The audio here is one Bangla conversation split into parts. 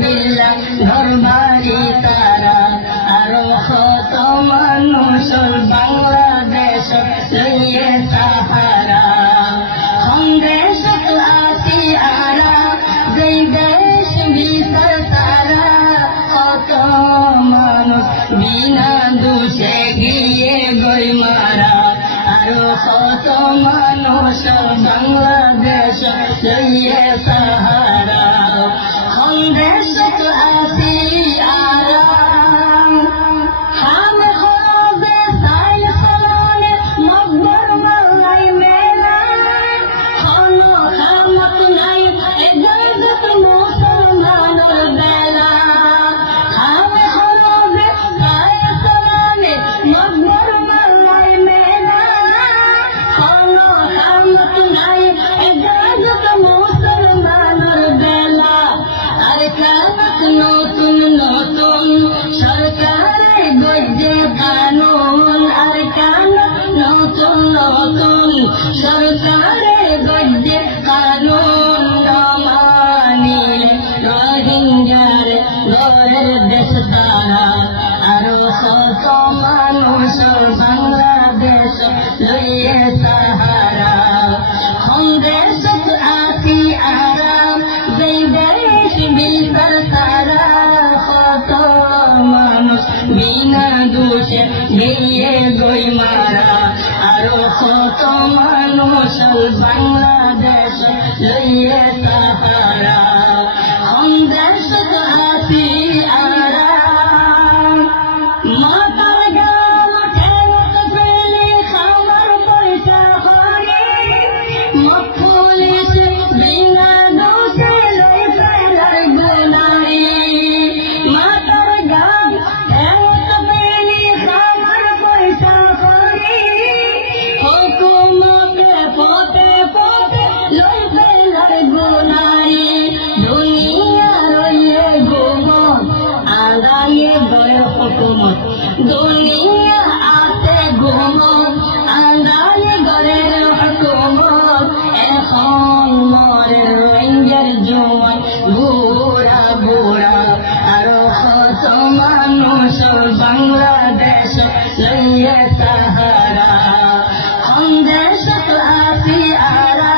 বিল্লাহ ঘরবাড়ি তারা আরো কত মানুষ বাংলাদেশ লইয়ে সাহারা দেশ আসি আরা যেই দেশ ভিতর তারা কত মানুষ বিনা দোষে গিয়ে গই মারা আরো কত মানুষ বাংলাদেশ লইয়ে সাহারা দেশ আসি আরা খাম হবে সাই সলনে মকবর মালাই মেলা হলো খামত নাই এজাজত মুসলমানের বেলা খাম হবে সাই সলনে মকবর মালাই মেলা হলো খামত নাই এজাজত মুসলমানের বেলা আর কামত নতুন নতুন সরকারে গজে কানুন আর কামত নতুন নতুন সরকারে গজে কানুন মানিলে রোহিঙ্গার ঘরের দেশ তারা আরো কত মানুষ বাংলাদেশ লইয়ে সাহারা দেশ আসি আরাম যেই দেশ ভিতর তারা কত মানুষ বিনা দোষে গিয়ে গই মারা আরো কত মানুষ বাংলাদেশ লইয়ে সাহারা দেশ আসি আরাম মাতার গাম ঠেলত পেলে খাবার পয়সা হরে পুলিশ বিনা দোষে লই ফেলার গুনারি মাতার গাম ঠেলত পেলে খাবার পয়সা হরে হুকুমতে পথে পথে লই ফেলার গুনারি দুনিয়া রইয়ে ঘুমত আদায়ে গয় হুকুমত দুনিয়া আতে ঘুমত আদায়ে গরের হুকুমত এখন মরে রোহিঙ্গার জওয়ান বুড়া বুড়া আরো কত মানুষ বাংলাদেশ লইয়ে সাহারা দেশ আসি আরা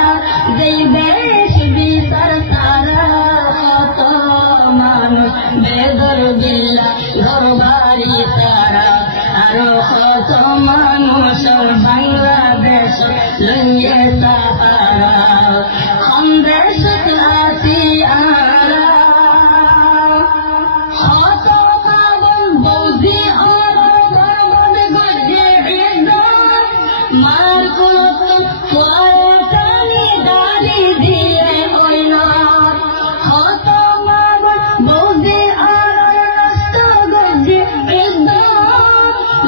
যেই দেশ ভিতর তারা কত মানুষ বেদর বিল্লাহ ঘরবাড়ি তারা আরো কত মানুষ বাংলাদেশ লইয়ে সাহারা দেশ আসি আরা কত পাগল বৌদি আরো বরবাদ গজে একদম মার কত কয়টানি ডালি দিয়ে হইল কত পাগল বৌদি আরো নষ্ট গজে একদম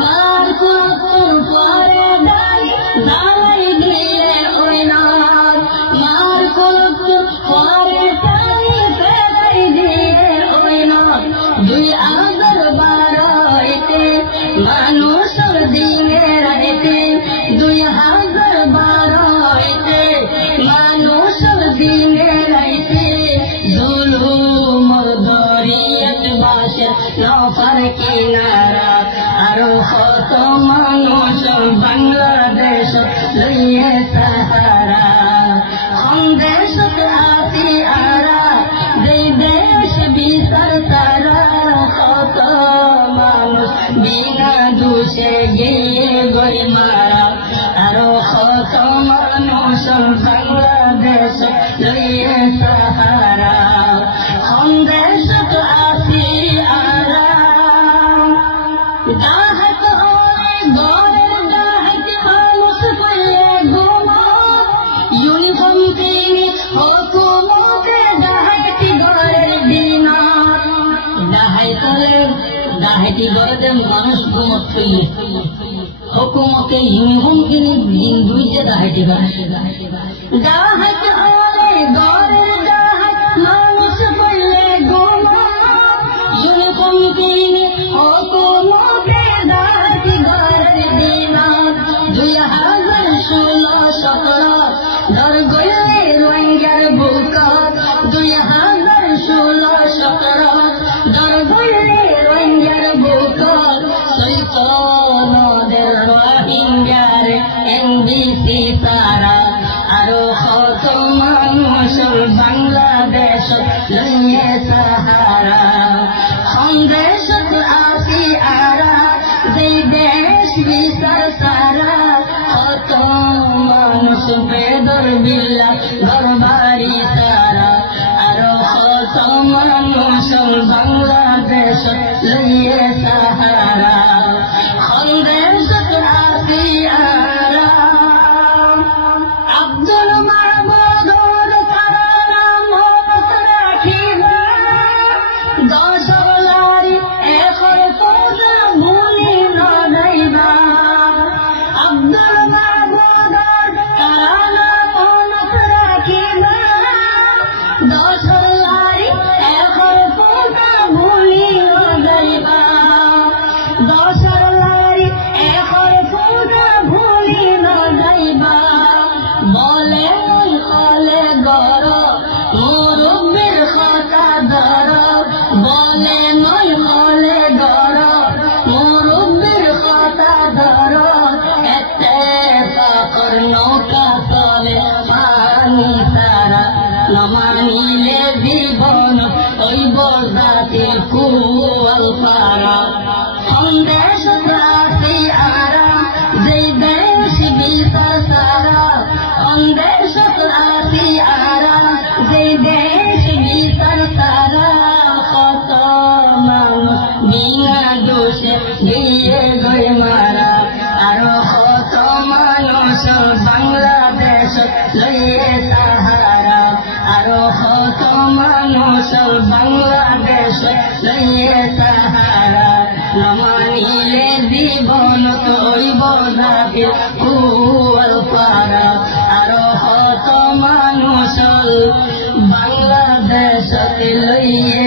মার কত পরে ডালি ডালি দিয়ে হইল মার কত পরে ডালি ফেলাই দিয়ে হইল 2012 মানুষের দিনের রাইতে 2012 মানুষের দিনের রাইতে জুলুমর দরিয়াত বাসে নফর কিনারা আরো কত মানুষ বাংলাদেশ লইয়ে সাহারা দেশ আসি আরা যেই দেশ ভিতর তারা কত মানুষ বিনা দোষে গিয়ে গই মারা আরো কত মানুষ বাংলাদেশ লইয়ে সাহারা দেশ আসি আরা ডাহাত হলে গরের ডাহাত মানুষ করলে ঘুমা ইউনিফর্ম কিনে হুকুমতে ডাহাতি ঘরের দিনা ডাহাতি ঘরেতে মানুষ ঘুমত ফেলে হুকুমতে ইউনিফর্ম কিনে দিন দুইতে ডাহাতি ঘর ডাহাত হলে গরের ডাহাত মানুষ করলে ঘুমা ইউনিফর্ম কিনে হুকুমতে ডাহাতি ঘরের দিনা 2016-17 ধর গইলে রোহিঙ্গার বুক 2016-17 বাংলাদেশ লইয়ে সাহারা সন্দেশ আসি আরাম আব্দুল মাহমুদুর তারা মত রাখিবা দশলারি এখন পূজা ভুলি নদাইবা আব্দুল মাহমুদুর তারা মত রাখিবা দশলারি এখন পূজা ভুলি নদাইবা দশলারি এখন পূজা ভুলি নদাইবা বলে কলে গর মুরব্বির কথা ধর বলে নয় কলে গর মুরব্বির কথা ধর এতে পাকর নৌকা চলে পানি তারা নমানিলে জীবন ওই বজাতির কুয়াল পারা সন্দেশ রাশি আরাম যেই দেশ বিচার সারা সন্দেশ রাশি আরাম যেই দেশ বিচার সারা কত মানুষ বিনা দোষে দিয়ে গই মারা আরো কত মানুষ বাংলাদেশ লইয়ে সাহারা আরো কত মানুষ বাংলাদেশ লইয়ে সাহারা নমানিলে জীবন তৈব যাবে কুয়াল পারা আরো কত মানুষ বাংলাদেশ লইয়ে